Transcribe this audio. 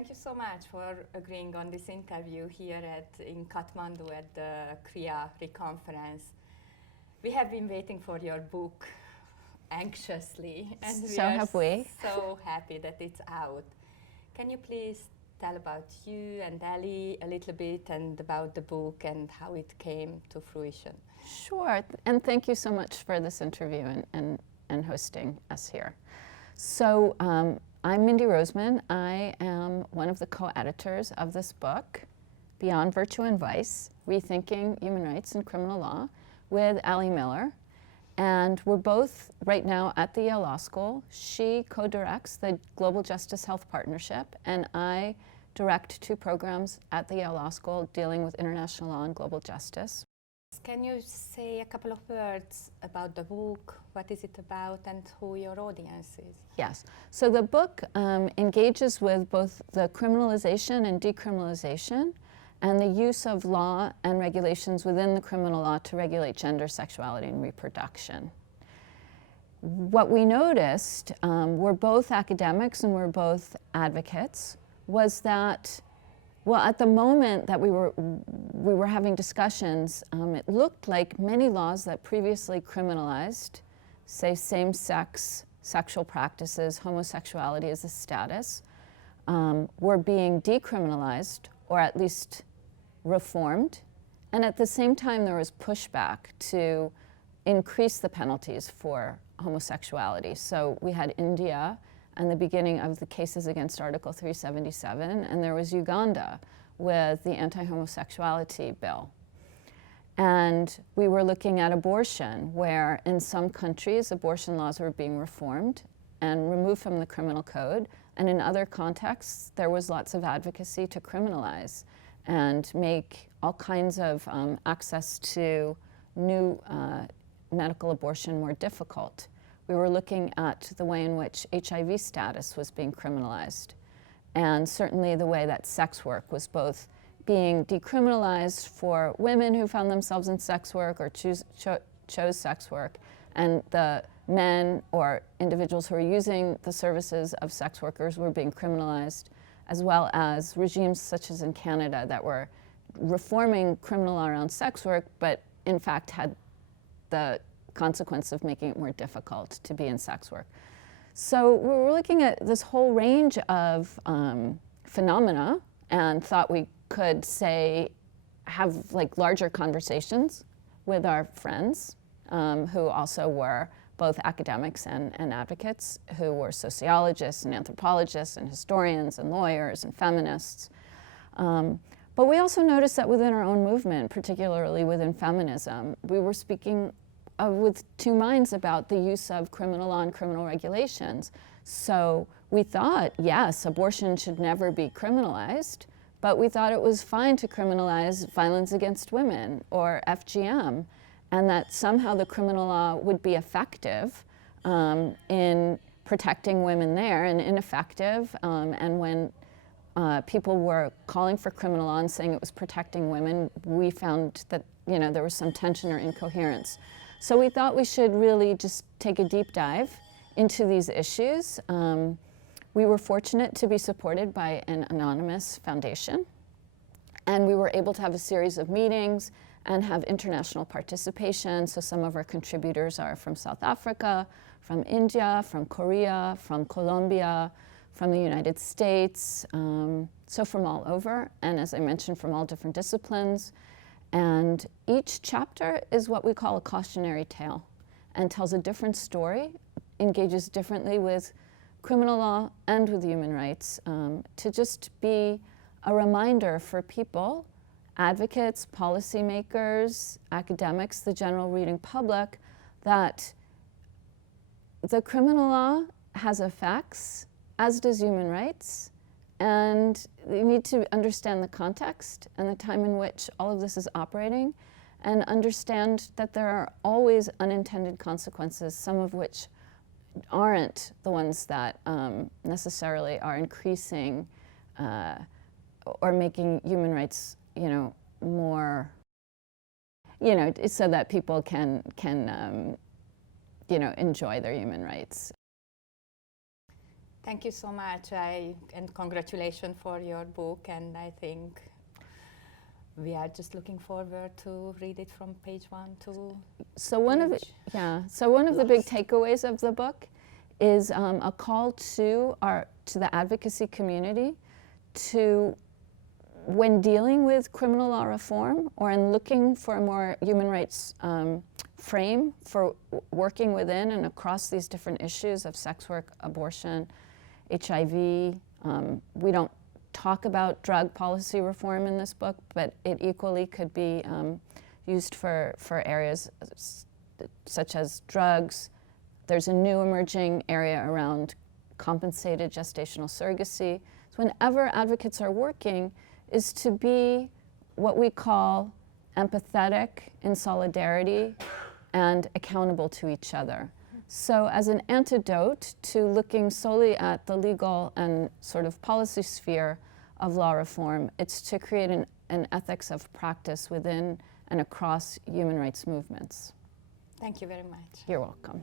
Thank you so much for agreeing on this interview here in Kathmandu at the CREA conference. We have been waiting for your book anxiously, and So have we. So happy that it's out. Can you please tell about you and Ellie a little bit and about the book and how it came to fruition? Sure, and thank you so much for this interview and hosting us here. So I'm Mindy Roseman. I am one of the co-editors of this book, Beyond Virtue and Vice, Rethinking Human Rights in Criminal Law, with Ellie Miller. And we're both right now at the Yale Law School. She co-directs the Global Justice Health Partnership, and I direct 2 programs at the Yale Law School dealing with international law and global justice. Can you say a couple of words about the book? What is it about and who your audience is? Yes. So the book engages with both the criminalization and decriminalization and the use of law and regulations within the criminal law to regulate gender, sexuality, and reproduction. What we noticed, we're both academics and we're both advocates, was that, well, at the moment that we were having discussions, it looked like many laws that previously criminalized, say same-sex sexual practices, homosexuality as a status, were being decriminalized or at least reformed. And at the same time, there was pushback to increase the penalties for homosexuality. So we had India and the beginning of the cases against Article 377, and there was Uganda with the anti-homosexuality bill. And we were looking at abortion, where in some countries abortion laws were being reformed and removed from the criminal code, and in other contexts there was lots of advocacy to criminalize and make all kinds of access to new medical abortion more difficult. We were looking at the way in which HIV status was being criminalized, and certainly the way that sex work was both being decriminalized for women who found themselves in sex work or chose sex work, and the men or individuals who were using the services of sex workers were being criminalized, as well as regimes such as in Canada that were reforming criminal law around sex work, but in fact had the consequence of making it more difficult to be in sex work. So we were looking at this whole range of phenomena and thought we could, say, have like larger conversations with our friends who also were both academics and advocates, who were sociologists and anthropologists and historians and lawyers and feminists. But we also noticed that within our own movement, particularly within feminism, we were speaking with 2 minds about the use of criminal law and criminal regulations. So we thought, yes, abortion should never be criminalized, but we thought it was fine to criminalize violence against women or FGM, and that somehow the criminal law would be effective in protecting women there and ineffective. And when people were calling for criminal law and saying it was protecting women, we found that there was some tension or incoherence. So we thought we should really just take a deep dive into these issues. We were fortunate to be supported by an anonymous foundation, and we were able to have a series of meetings and have international participation. So some of our contributors are from South Africa, from India, from Korea, from Colombia, from the United States, so from all over, and as I mentioned, from all different disciplines. And each chapter is what we call a cautionary tale and tells a different story, engages differently with criminal law and with human rights, to just be a reminder for people, advocates, policymakers, academics, the general reading public, that the criminal law has effects, as does human rights, and you need to understand the context and the time in which all of this is operating, and understand that there are always unintended consequences, some of which aren't the ones that necessarily are increasing or making human rights, more, so that people can enjoy their human rights. Thank you so much, and congratulations for your book. And I think we are just looking forward to read it from page 1 to So one of the big takeaways of the book is a call to the advocacy community to, when dealing with criminal law reform or in looking for a more human rights frame for working within and across these different issues of sex work, abortion, HIV. We don't talk about drug policy reform in this book, but it equally could be used for areas such as drugs. There's a new emerging area around compensated gestational surrogacy. So whenever advocates are working, is to be what we call empathetic, in solidarity, and accountable to each other. So as an antidote to looking solely at the legal and sort of policy sphere of law reform, it's to create an ethics of practice within and across human rights movements. Thank you very much. You're welcome.